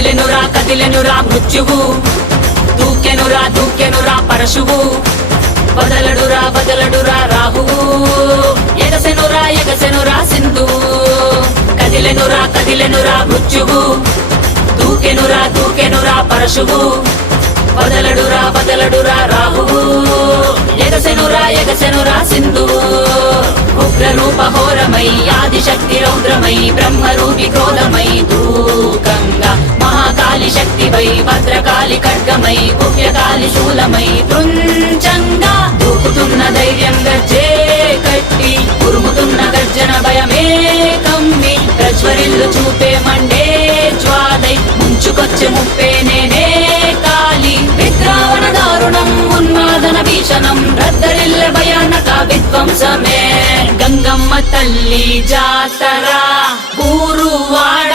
కదిలెనురా మృత్యువు, దూకెనురా పరశువు, వదలడురా రాహువు, ఎగసెనురా సింధువు. కదిలెనురా మృత్యువు, దూకెనురా పరశువు, వదలడురా రాహువు, ఎగసెనురా సింధువు. ఉగ్రరూప ఘోరమై ఆదిశక్తి రౌద్రమై బ్రహ్మరూపి క్రోధమై దూకంగా మహాకాళి శక్తివై భద్రకాళి ఖడ్గమై గుహ్యకాళి శూలమై కృంచంగా దూకుతున్న ధైర్యం గర్జే కట్టి ఉరుముతున్న గర్జన భయమే కమ్మి ప్రజ్వరిల్లు చూపే మండే జ్వాలై ముంచుకొచ్చే ముప్పే నేనే కాళి. విద్రావణ దారుణం ఉన్మాదన భీషణం రద్దరిల్ల భయానక విధ్వంసమే. గంగమ్మ తల్లి జాతర ఊరు వాడ